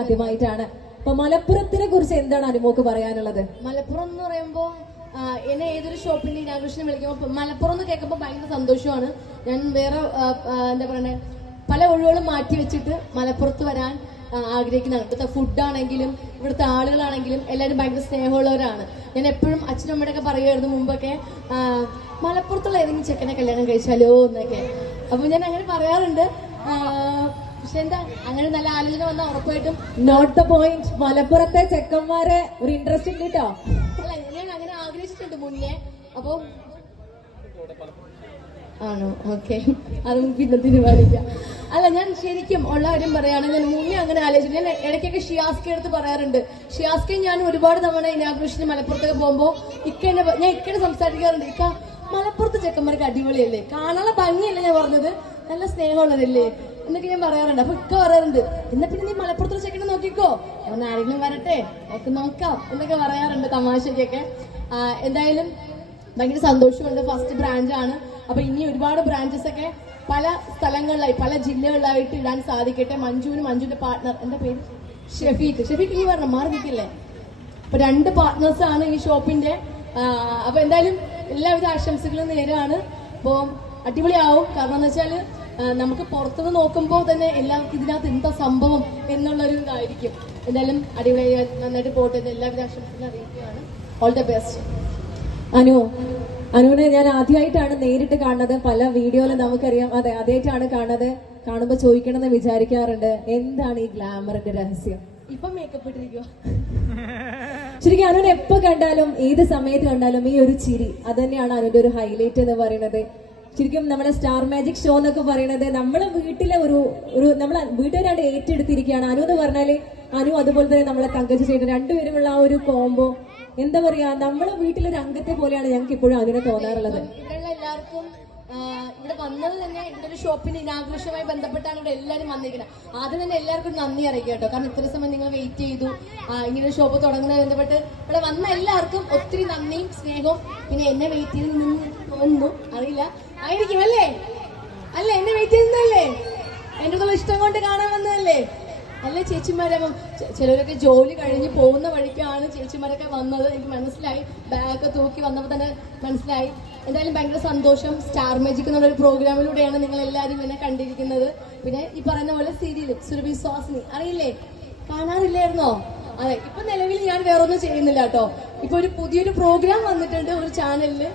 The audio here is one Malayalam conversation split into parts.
ആദ്യമായിട്ടാണ്. അപ്പൊ മലപ്പുറത്തിനെ കുറിച്ച് എന്താണ് അനുമോക്ക് പറയാനുള്ളത്? മലപ്പുറം എന്ന് പറയുമ്പോ എന്നെ ഏതൊരു ഷോപ്പിന്റെ ഇനാഗ്രേഷന് വിളിക്കുമ്പോൾ മലപ്പുറം എന്ന് കേൾക്കുമ്പോൾ ഭയങ്കര സന്തോഷമാണ്. ഞാൻ വേറെ എന്താ പറയണേ, പല ഒഴിവുകളും മാറ്റി വെച്ചിട്ട് മലപ്പുറത്ത് വരാൻ ആഗ്രഹിക്കുന്നതാണ്. ഇവിടുത്തെ ഫുഡാണെങ്കിലും ഇവിടുത്തെ ആളുകളാണെങ്കിലും എല്ലാവരും ഭയങ്കര സ്നേഹമുള്ളവരാണ്. ഞാൻ എപ്പോഴും അച്ഛനും അമ്മയുടെയൊക്കെ പറയുമായിരുന്നു മുമ്പൊക്കെ, മലപ്പുറത്തുള്ള ഏതെങ്കിലും ചെക്കനെ കല്യാണം കഴിച്ചാലോ എന്നൊക്കെ. അപ്പൊ ഞാൻ അങ്ങനെ പറയാറുണ്ട്. പക്ഷെ എന്താ, അങ്ങനെ നല്ല ആലോചന വന്നാൽ ഉറപ്പായിട്ടും നോട്ട് ദ പോയിന്റ്. മലപ്പുറത്തെ ചെക്കന്മാരെ ഒരു ഇൻട്രസ്റ്റ് ഉണ്ട് കേട്ടോ. അല്ല, ഞാൻ അങ്ങനെ ആഗ്രഹിച്ചിട്ടുണ്ട് മുന്നേ. അപ്പൊ ആണോ? ഓക്കെ, അതും പിന്നെ തീരുമാനിക്കാം. അല്ല, ഞാൻ ശരിക്കും ഉള്ള കാര്യം പറയുകയാണെങ്കിൽ ഞാൻ മുന്നേ അങ്ങനെ ആലോചിച്ചു. ഞാൻ ഇടയ്ക്കൊക്കെ ഷിയാസ്ക എടുത്ത് പറയാറുണ്ട്. ഷിയാസ്കയും ഞാൻ ഒരുപാട് തവണ ഇനാഗ്രേഷന് മലപ്പുറത്തൊക്കെ പോകുമ്പോൾ ഞാൻ ഇക്കനെ സംസാരിക്കാറുണ്ട്. ഇക്ക, മലപ്പുറത്ത് ചെക്കന്മാർക്ക് അടിപൊളിയല്ലേ, കാണാനുള്ള ഭംഗിയല്ലേ, ഞാൻ പറഞ്ഞത് നല്ല സ്നേഹമുള്ളതല്ലേ എന്നൊക്കെ ഞാൻ പറയാറുണ്ട്. അപ്പൊ ഇക്ക പറയാറുണ്ട്, എന്നാ പിന്നെ നീ മലപ്പുറത്ത് ചെക്കനെ നോക്കിക്കോ, അവൻ ആരെങ്കിലും വരട്ടെ ഒക്കെ നോക്കാം എന്നൊക്കെ പറയാറുണ്ട് തമാശക്കൊക്കെ. എന്തായാലും ഭയങ്കര സന്തോഷമുണ്ട്. ഫസ്റ്റ് ബ്രാഞ്ചാണ്. അപ്പൊ ഇനി ഒരുപാട് ബ്രാഞ്ചസ് ഒക്കെ പല സ്ഥലങ്ങളിലായി പല ജില്ലകളിലായിട്ട് ഇടാൻ സാധിക്കട്ടെ. മഞ്ജുവിന്റെ പാർട്ട്ണർ, എന്റെ പേര് ഷെഫീഖ് ഈ പറഞ്ഞ മാറി നിൽക്കില്ലേ. അപ്പൊ 2 പാർട്ട്നേഴ്സ് ആണ് ഈ ഷോപ്പിന്റെ. അപ്പൊ എന്തായാലും എല്ലാവിധ ആശംസകളും നേരാണ്. അപ്പൊ അടിപൊളിയാവും. കാരണം എന്ന് വെച്ചാല് നമുക്ക് പുറത്തുനിന്ന് നോക്കുമ്പോൾ തന്നെ എല്ലാവർക്കും ഇതിനകത്ത് എന്താ സംഭവം എന്നുള്ളൊരു ഇതായിരിക്കും. എന്തായാലും അടിപൊളിയായി നന്നായിട്ട് പോട്ടെ, എല്ലാവിധ ആശംസകളും അറിയിക്കുകയാണ്. All the best. അനുവിനെ ഞാൻ ആദ്യമായിട്ടാണ് നേരിട്ട് കാണുന്നത്. പല വീഡിയോയിലും നമുക്കറിയാം. അതെ, ആദ്യമായിട്ടാണ് കാണുന്നത്. കാണുമ്പോൾ ചോദിക്കണമെന്ന് വിചാരിക്കാറുണ്ട്, എന്താണ് ഈ ഗ്ലാമറിന്റെ രഹസ്യം? ഇപ്പൊ മേക്കപ്പ് ഇട്ടിരിക്കുക. ശരിക്കും അനുവിനെ എപ്പോ കണ്ടാലും ഏത് സമയത്ത് കണ്ടാലും ഈ ഒരു ചിരി, അത് തന്നെയാണ് അനുവിന്റെ ഒരു ഹൈലൈറ്റ് എന്ന് പറയുന്നത്. ശരിക്കും നമ്മുടെ സ്റ്റാർ മാജിക് ഷോ എന്നൊക്കെ പറയുന്നത് നമ്മളെ വീട്ടിലെ ഒരു നമ്മളെ വീട്ടുകാരാണ്ട് ഏറ്റെടുത്തിരിക്കുകയാണ്. അനു എന്ന് പറഞ്ഞാല് അനു അതുപോലെ തന്നെ നമ്മളെ തങ്കച്ചി ചേട്ടൻ രണ്ടുപേരുമുള്ള ആ ഒരു കോംബോ, എന്താ പറയാ, നമ്മളെ വീട്ടിലൊരു അംഗത്തെ പോലെയാണ് ഞങ്ങൾക്ക് ഇപ്പോഴും അതിനെ തോന്നാറുള്ളത്. ഇവിടെയുള്ള എല്ലാവർക്കും ഇവിടെ വന്നത് തന്നെ ഇവിടെ ഒരു ഷോപ്പിന്റെ ഇനാഗ്രേഷനുമായി ബന്ധപ്പെട്ടാണ് ഇവിടെ എല്ലാവരും വന്നിരിക്കുന്നത്. ആദ്യം തന്നെ എല്ലാവർക്കും നന്ദി അറിയിക്കുക കേട്ടോ. കാരണം ഇത്ര സമയം നിങ്ങൾ വെയിറ്റ് ചെയ്തു ഇങ്ങനെ ഒരു ഷോപ്പ് തുടങ്ങുന്നതിന് ബന്ധപ്പെട്ട് ഇവിടെ വന്ന എല്ലാവർക്കും ഒത്തിരി നന്ദിയും സ്നേഹവും. പിന്നെ എന്നെ വെയിറ്റ് ചെയ്ത് നിന്ന് തോന്നുന്നു, അറിയില്ല, ആയിരിക്കും അല്ലേ? എന്നെ വെയിറ്റ് ചെയ്യുന്നതല്ലേ? എന്റെ അടുത്തുള്ള ഇഷ്ടം കൊണ്ട് കാണാൻ വന്നതല്ലേ? അല്ല ചേച്ചിമാരെ, ചിലരൊക്കെ ജോലി കഴിഞ്ഞ് പോകുന്ന വഴിക്കാണ് ചേച്ചിമാരൊക്കെ വന്നത്. എനിക്ക് മനസ്സിലായി, ബാഗൊക്കെ തൂക്കി വന്നപ്പോൾ തന്നെ മനസ്സിലായി. എന്തായാലും ഭയങ്കര സന്തോഷം. സ്റ്റാർ മാജിക് എന്നുള്ളൊരു പ്രോഗ്രാമിലൂടെയാണ് നിങ്ങൾ എല്ലാവരും എന്നെ കണ്ടിരിക്കുന്നത്. പിന്നെ ഈ പറയുന്ന പോലെ സീരിയലും സുരഭി സ്വാസിനി, അറിയില്ലേ? കാണാറില്ലായിരുന്നോ? അതെ, ഇപ്പൊ നിലവിൽ ഞാൻ വേറൊന്നും ചെയ്യുന്നില്ല കേട്ടോ. ഇപ്പൊ ഒരു പുതിയൊരു പ്രോഗ്രാം വന്നിട്ടുണ്ട് ഒരു ചാനലില്.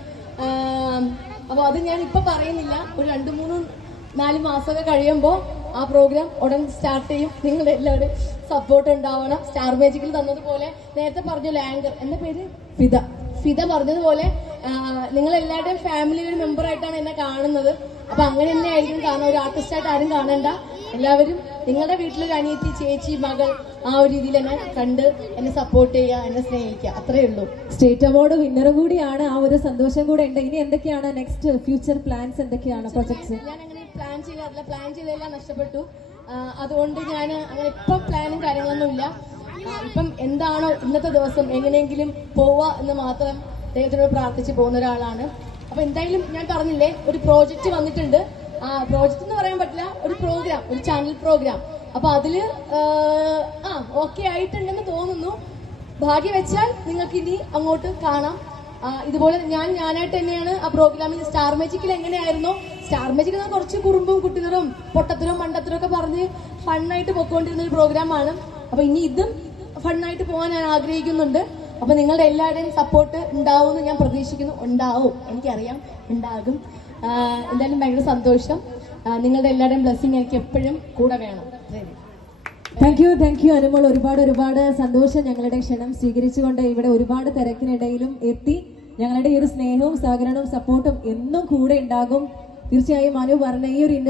അപ്പൊ അത് ഞാൻ ഇപ്പൊ പറയുന്നില്ല. ഒരു 2-3-4 മാസമൊക്കെ കഴിയുമ്പോ ആ പ്രോഗ്രാം ഉടൻ സ്റ്റാർട്ട് ചെയ്യും. നിങ്ങളുടെ എല്ലാവരും സപ്പോർട്ട് ഉണ്ടാവണം. സ്റ്റാർ മാജിക്കിൽ തന്നതുപോലെ നേരത്തെ പറഞ്ഞല്ലോ, ആങ്കർ, എന്റെ പേര് ഫിദ പറഞ്ഞതുപോലെ നിങ്ങൾ എല്ലാവരുടെയും ഫാമിലിയിൽ ഒരു മെമ്പർ ആയിട്ടാണ് എന്നെ കാണുന്നത്. അപ്പൊ അങ്ങനെ തന്നെ ആയിരിക്കും. കാരണം ഒരു ആർട്ടിസ്റ്റായിട്ട് ആരും കാണണ്ട. എല്ലാവരും നിങ്ങളുടെ വീട്ടിലൊരു അനിയത്തി, ചേച്ചി, മകൾ, ആ ഒരു രീതിയിൽ എന്നെ കണ്ട് എന്നെ സപ്പോർട്ട് ചെയ്യുക, എന്നെ സ്നേഹിക്കുക, അത്രേ ഉള്ളൂ. സ്റ്റേറ്റ് അവാർഡ് വിന്നർ കൂടിയാണ്, ആ ഒരു സന്തോഷം കൂടെ ഉണ്ട്. ഇനി എന്തൊക്കെയാണ് നെക്സ്റ്റ് ഫ്യൂച്ചർ പ്ലാൻസ്, എന്തൊക്കെയാണ് പ്രൊജക്ട്സ്? ഞാൻ അങ്ങനെ പ്ലാൻ ചെയ്യാറില്ല. പ്ലാൻ ചെയ്തെല്ലാം നഷ്ടപ്പെട്ടു. അതുകൊണ്ട് ഞാൻ അങ്ങനെ ഇപ്പം പ്ലാനും കാര്യങ്ങളൊന്നുമില്ല. ഇപ്പം എന്താണോ ഇന്നത്തെ ദിവസം എങ്ങനെയെങ്കിലും പോവുക എന്ന് മാത്രം ദൈവത്തിനോട് പ്രാർത്ഥിച്ച് പോകുന്ന ഒരാളാണ്. അപ്പൊ എന്തായാലും ഞാൻ പറഞ്ഞില്ലേ, ഒരു പ്രോജക്റ്റ് വന്നിട്ടുണ്ട്. പ്രോജക്റ്റ് എന്ന് പറയാൻ പറ്റില്ല, ഒരു പ്രോഗ്രാം, ഒരു ചാനൽ പ്രോഗ്രാം. അപ്പൊ അതില് ഓക്കെ ആയിട്ടുണ്ടെന്ന് തോന്നുന്നു. ഭാഗ്യം വെച്ചാൽ നിങ്ങൾക്ക് ഇനി അങ്ങോട്ട് കാണാം. ഇതുപോലെ ഞാനായിട്ട് തന്നെയാണ് ആ പ്രോഗ്രാമിൽ. സ്റ്റാർ മാജിക്കിൽ എങ്ങനെയായിരുന്നോ, സ്റ്റാർ മാജിക് കുറച്ച് കുറുമ്പും കുട്ടികളും പൊട്ടത്തരവും മണ്ടത്തരവും ഒക്കെ പറഞ്ഞ് ഫണ്ണായിട്ട് പൊക്കോണ്ടിരുന്ന ഒരു പ്രോഗ്രാമാണ്. അപ്പൊ ഇനി ഇതും ഫണ്ണായിട്ട് പോകാൻ ഞാൻ ആഗ്രഹിക്കുന്നുണ്ട്. അപ്പൊ നിങ്ങളുടെ എല്ലാവരുടെയും സപ്പോർട്ട് ഉണ്ടാവുമെന്ന് ഞാൻ പ്രതീക്ഷിക്കുന്നു. ഉണ്ടാവും, എനിക്കറിയാം, ഉണ്ടാകും. എന്തായാലും ഭയങ്കര സന്തോഷം. നിങ്ങളുടെ എല്ലാവരുടെയും ബ്ലെസ്സിങ് എനിക്ക് എപ്പോഴും കൂടെ വേണം. Thank you Anumol. ഒരുപാട് സന്തോഷം. ഞങ്ങളുടെ ക്ഷണം സ്വീകരിച്ചുകൊണ്ട് ഇവിടെ ഒരുപാട് തിരക്കിനിടയിലും എത്തി. ഞങ്ങളുടെ ഈ ഒരു സ്നേഹവും സഹകരണവും സപ്പോർട്ടും എന്നും കൂടെ ഉണ്ടാകും. തീർച്ചയായും അനു പറഞ്ഞ ഈ ഒരു